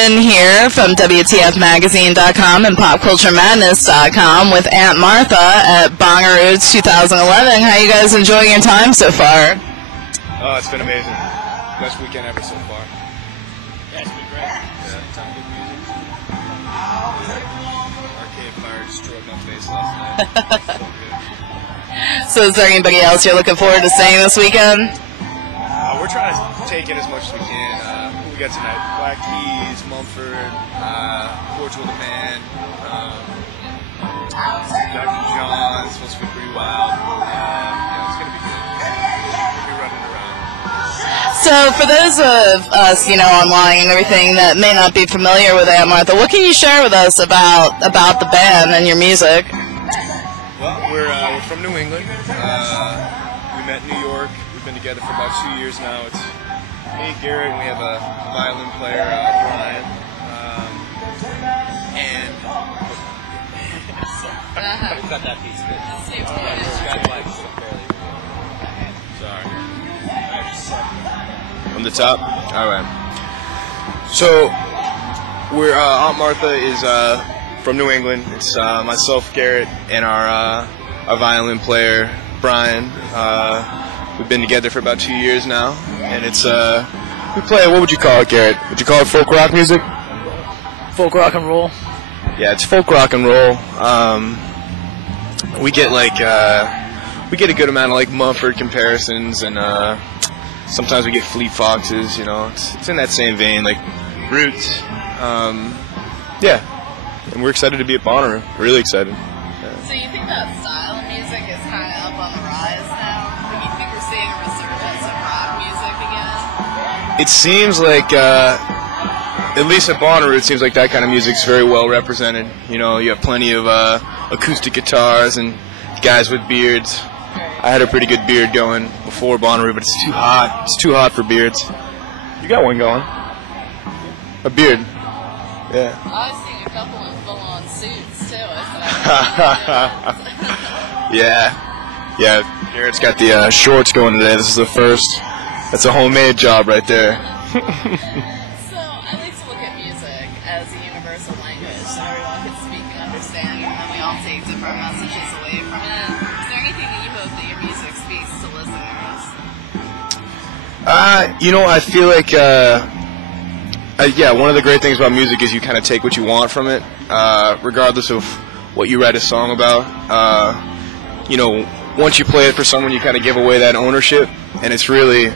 In here from WTFmagazine.com and PopCultureMadness.com with Aunt Martha at Bonnaroo 2011. How you guys enjoying your time so far? Oh, it's been amazing. Best weekend ever so far. Yeah, it's been great. Yeah, ton of good music. Arcade Fire destroyed my face last night. So good. So is there anybody else you're looking forward to seeing this weekend? We're trying to take in as much as we can. Who we got tonight? Black Keys, Mumford, Portugal the Man, Dr. John. It's supposed to be pretty wild. Yeah, it's going to be good. We'll be running around. So for those of us, online and everything that may not be familiar with Aunt Martha, what can you share with us about the band and your music? Well, we're from New England. We met in New York. We've been together for about 2 years now. It's me, Garrett, and we have a violin player, Brian. And Cut that piece. Sorry. From the top? Alright. So, we're, Aunt Martha is from New England. It's myself, Garrett, and our violin player, Brian. We've been together for about 2 years now, and it's, we play, what would you call it, Garrett? Would you call it folk rock music? Folk rock and roll. Yeah, it's folk rock and roll. We get we get a good amount of like Mumford comparisons, and sometimes we get Fleet Foxes. It's in that same vein, like Roots. Yeah, and we're excited to be at Bonnaroo. Really excited. Yeah. So you think that style of music is kind of up on the rise now? Like you think we're seeing a resurgence of rock music again? It seems like, at least at Bonnaroo, it seems like that kind of music's very well represented. You have plenty of acoustic guitars and guys with beards. I had a pretty good beard going before Bonnaroo, but it's too hot. It's too hot for beards. You got one going. A beard. Yeah. I've seen a couple in full-on suits, too. Yeah. Garrett's got the shorts going today. This is the first. That's a homemade job right there. So I like to look at music as a universal language that everyone can speak and understand, and then we all take different messages away from it. Is there anything that you hope that your music speaks to listeners? I feel like, one of the great things about music is you kind of take what you want from it, regardless of what you write a song about. Once you play it for someone, you kind of give away that ownership, and it's really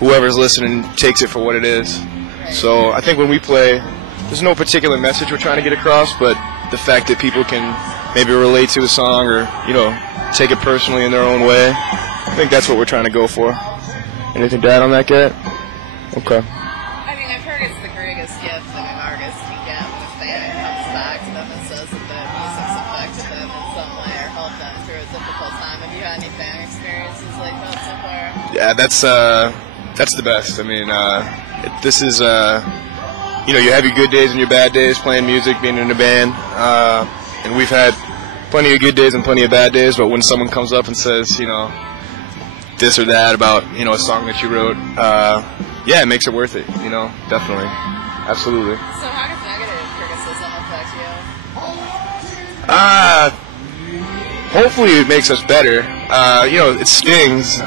whoever's listening takes it for what it is. So I think when we play, there's no particular message we're trying to get across, but the fact that people can maybe relate to a song or, take it personally in their own way, I think that's what we're trying to go for. Anything to add on that, Garrett? Okay. I mean, I've heard it's the greatest gift that an artist can get when a fan comes back to them and says that the music's affected them in some way or helped them through a difficult time. Have you had any fan experiences like that so far? Yeah, that's the best. I mean, this is, you have your good days and your bad days playing music, being in a band, and we've had plenty of good days and plenty of bad days, but when someone comes up and says, this or that about, a song that you wrote, it makes it worth it, definitely. Absolutely. So how does negative criticism affect you? Hopefully it makes us better. It stings,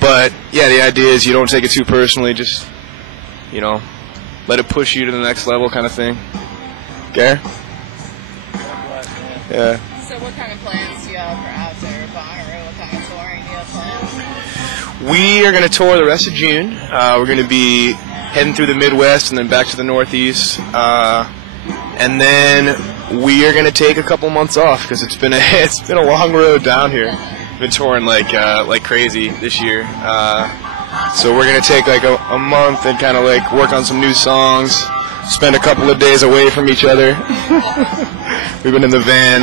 but yeah, the idea is you don't take it too personally, just, let it push you to the next level kind of thing. Okay? Yeah. So what kind of plans do you have for after Bonnaroo? What kind of touring do you have planned? We are going to tour the rest of June. We're going to be heading through the Midwest and then back to the Northeast. And then we are going to take a couple months off because it's been a long road down here. Been touring like crazy this year. So we're going to take like a month and kind of like work on some new songs, spend a couple of days away from each other. We've been in the van,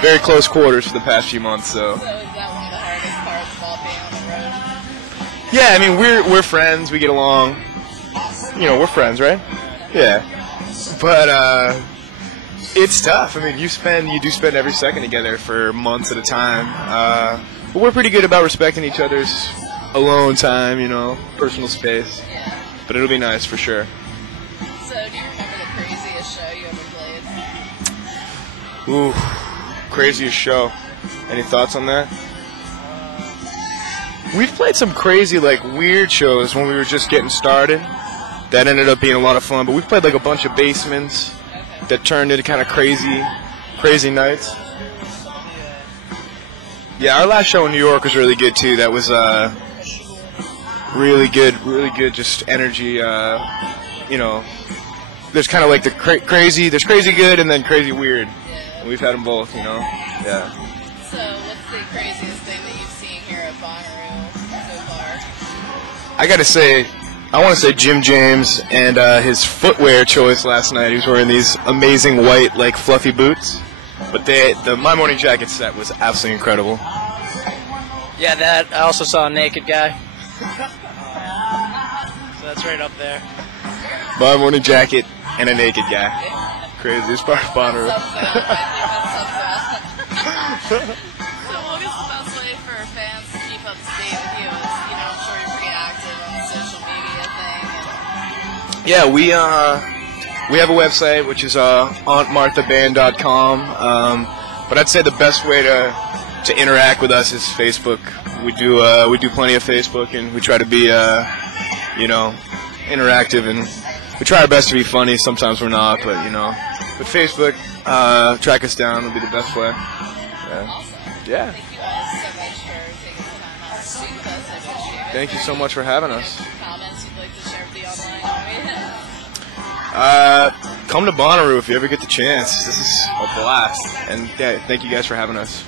very close quarters for the past few months. So is that one of the hardest parts about being on the road? yeah, I mean we're friends. We get along. We're friends, right? Yeah. But it's tough. I mean, you do spend every second together for months at a time. But we're pretty good about respecting each other's alone time, personal space. Yeah. But it'll be nice for sure. Ooh, craziest show. Any thoughts on that? We've played some crazy, like, weird shows when we were just getting started. That ended up being a lot of fun. But we've played, like, a bunch of basements that turned into kind of crazy nights. Yeah, our last show in New York was really good, too. That was really good, just energy. You know, there's kind of like the crazy, there's crazy good and then crazy weird. Yeah. And we've had them both, you know? Yeah. So, what's the craziest thing that you've seen here at Bonnaroo so far? I gotta say, I want to say Jim James and his footwear choice last night. He was wearing these amazing white, like, fluffy boots. But the My Morning Jacket set was absolutely incredible. Yeah, that. I also saw a naked guy. So that's right up there. My Morning Jacket and a naked guy. Craziest part of Bonnaroo. So what is the best way for fans to keep up to date with you? I'm sure you're pretty active on the social media thing. Yeah, we have a website, which is auntmarthaband.com. But I'd say the best way to interact with us is Facebook. We do plenty of Facebook, and we try to be interactive, and we try our best to be funny. Sometimes we're not, but But Facebook, track us down would be the best way. Yeah. Awesome. Yeah. Thank you all so much for taking the time out to speak with us. I appreciate it. Thank you so much for having us. Any comments you'd like to share with the online audience? Come to Bonnaroo if you ever get the chance. This is a blast. And yeah, thank you guys for having us.